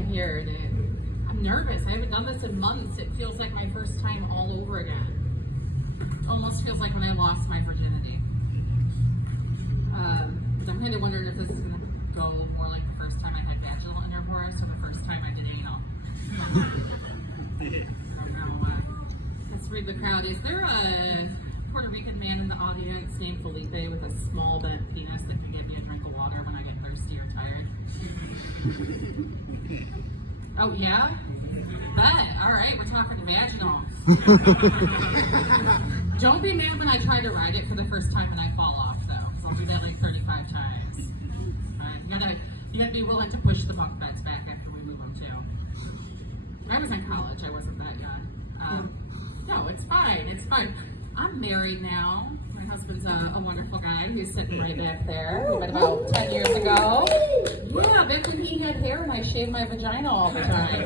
time here. And I'm nervous. I haven't done this in months. It feels like my first time all over again. Almost feels like when I lost my virginity. So I'm kind of wondering if this is going to go more like the first time I had vaginal intercourse or the first time I did anal. I don't know. Let's read the crowd. Is there a Puerto Rican man in the audience named Felipe with a small bent penis that can give me a drink of water when I get thirsty or tired? Oh, yeah? Bet. All right, we're talking vaginal. Don't be mad when I try to ride it for the first time and I fall off, though, because I'll do that like 35 times. You gotta be willing to push the bunk beds back after we move them, too. I was in college. I wasn't that young. No, it's fine. It's fine. I'm married now. My husband's a wonderful guy. He's sitting right back there. We met about 10 years ago. Yeah, back when he had hair and I shaved my vagina all the time.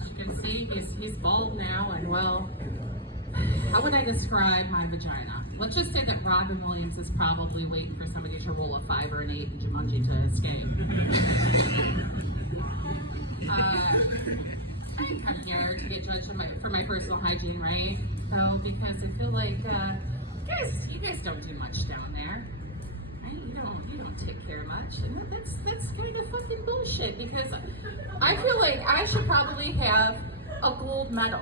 As you can see, he's bald now, and well, how would I describe my vagina? Let's just say that Robin Williams is probably waiting for somebody to roll a 5 or an 8 in Jumanji to escape. I'm kind of here to get judged for my personal hygiene, right? So, because I feel like, you guys don't do much down there. Right? You don't take care much, and that's kind of fucking bullshit. Because I feel like I should probably have a gold medal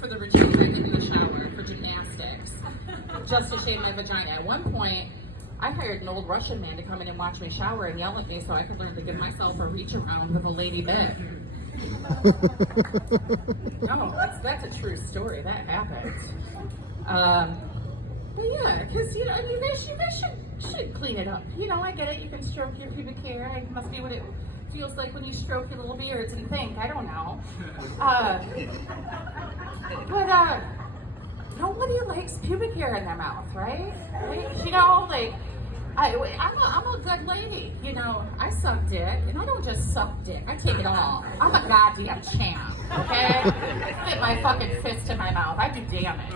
for the routine I did in the shower for gymnastics, just to shave my vagina. At one point, I hired an old Russian man to come in and watch me shower and yell at me so I could learn to give myself a reach around with a lady bit. No, that's a true story. That happened. But yeah, because I mean, they should clean it up. I get it. You can stroke your pubic hair. It must be what it feels like when you stroke your little beards and think. I don't know. But nobody likes pubic hair in their mouth, right? I'm a good lady. I suck dick, and I don't just suck dick. I take it all. I'm a goddamn champ, okay? I fit my fucking fist in my mouth. I do damage.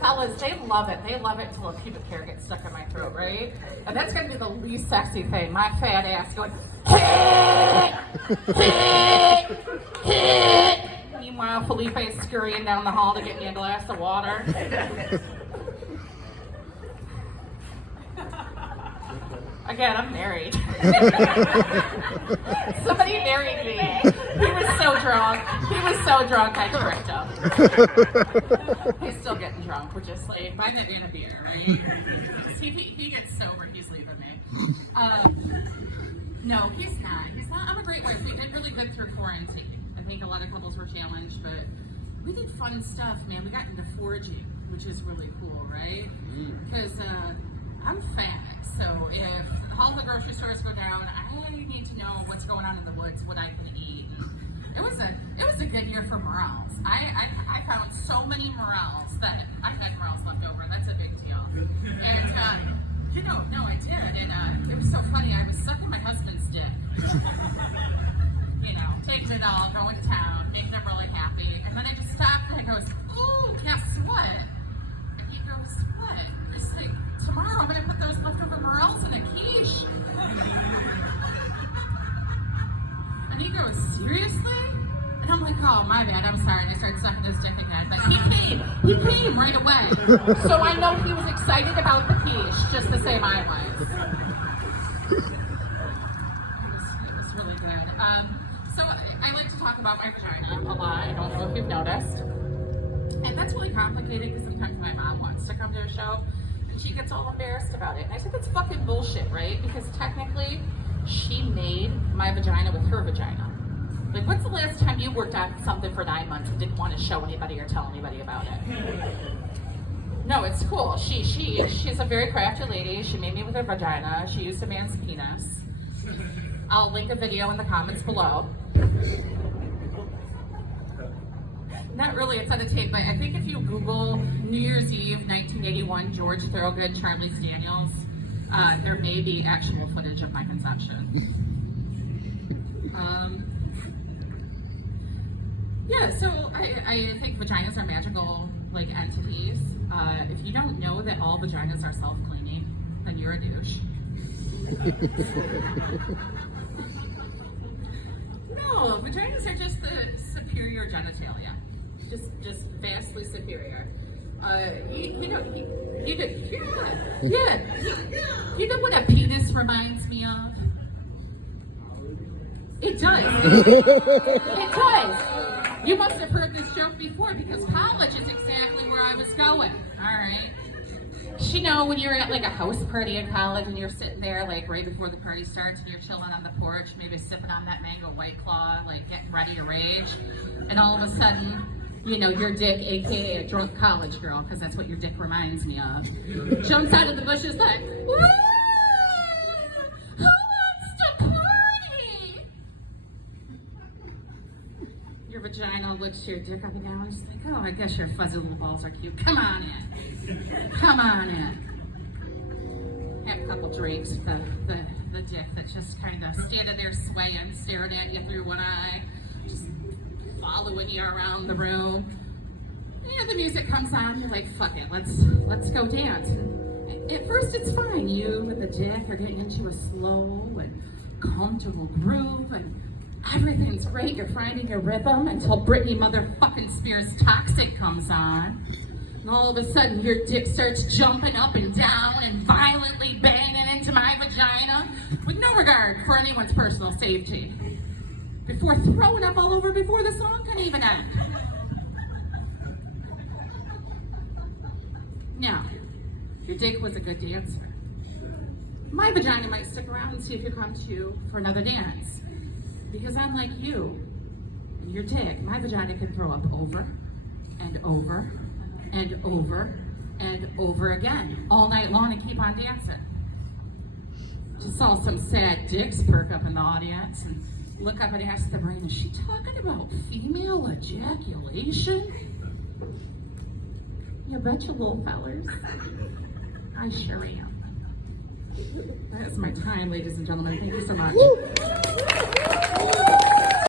Fellas, they love it. They love it until a pubic hair gets stuck in my throat, right? And that's going to be the least sexy thing. My fat ass going, Meanwhile, Felipe is scurrying down the hall to get me a glass of water. Again, I'm married. Somebody married me. He was so drunk. I tricked him. He's still getting drunk. We're just like, buy that man a beer, right? He gets sober, he's leaving me. No, he's not. I'm a great wife. We did really good through quarantine. I think a lot of couples were challenged, but we did fun stuff, man. We got into foraging, which is really cool, right? Because I'm fat, so if all the grocery stores go down, I need to know what's going on in the woods, what I can eat. It was a good year for morels. I found so many morels that I had morels left over. That's a big deal. And no, I did. And it was so funny. I was sucking my husband's dick. Taking it all, going to town, making him really happy. And then I just stopped and I goes, ooh, guess what? And he goes, what? It's like, tomorrow I'm going to put those leftover morels in a quiche. And he goes, seriously? And I'm like, oh, my bad, I'm sorry. And I started sucking his dick again. But he came right away. So I know he was excited about the quiche, just the same I was. It was really good. So I like to talk about my vagina a lot. I don't know if you've noticed. And that's really complicated because sometimes my mom wants to come to a show and she gets all embarrassed about it. And I think that's fucking bullshit, right? Because technically, she made my vagina with her vagina. Like, when's the last time you worked on something for 9 months and didn't want to show anybody or tell anybody about it? No, it's cool. She's a very crafty lady. She made me with her vagina. She used a man's penis. I'll link a video in the comments below. Not really, it's on a tape, but I think if you Google New Year's Eve 1981 George Thorogood, Charlie Daniels, there may be actual footage of my conception. Yeah, so I think vaginas are magical, like, entities. If you don't know that all vaginas are self-cleaning, then you're a douche. No, vaginas are just the superior genitalia. Just vastly superior. You know, you could, yeah. You know what a penis reminds me of? It does. It does. You must have heard this joke before because college is exactly where I was going. All right. You know, when you're at like a house party in college and you're sitting there like right before the party starts and you're chilling on the porch, maybe sipping on that mango White Claw, like getting ready to rage, and all of a sudden, you know, your dick, aka a drunk college girl, because that's what your dick reminds me of, jumps out of the bushes like, woo! Who wants to party? Your vagina looks your dick up and down. It's like, oh, I guess your fuzzy little balls are cute. Come on in. Come on in. Have a couple drinks. The dick that's just kind of standing there swaying, staring at you through one eye, just following you around the room. And the music comes on. You're like, fuck it, let's go dance. And at first, it's fine. You and the dick are getting into a slow and comfortable groove, and everything's great. You're finding your rhythm until Britney motherfucking Spears' Toxic comes on. And all of a sudden, your dick starts jumping up and down and violently banging into my vagina with no regard for anyone's personal safety, before throwing up all over before the song can even end. Now, your dick was a good dancer. My vagina might stick around and see if you come to for another dance. Because unlike you and your dick, my vagina can throw up over and over and over and over again all night long and keep on dancing. Just saw some sad dicks perk up in the audience and look up and ask the brain, is she talking about female ejaculation? You betcha, little fellers. I sure am. That's my time, ladies and gentlemen. Thank you so much.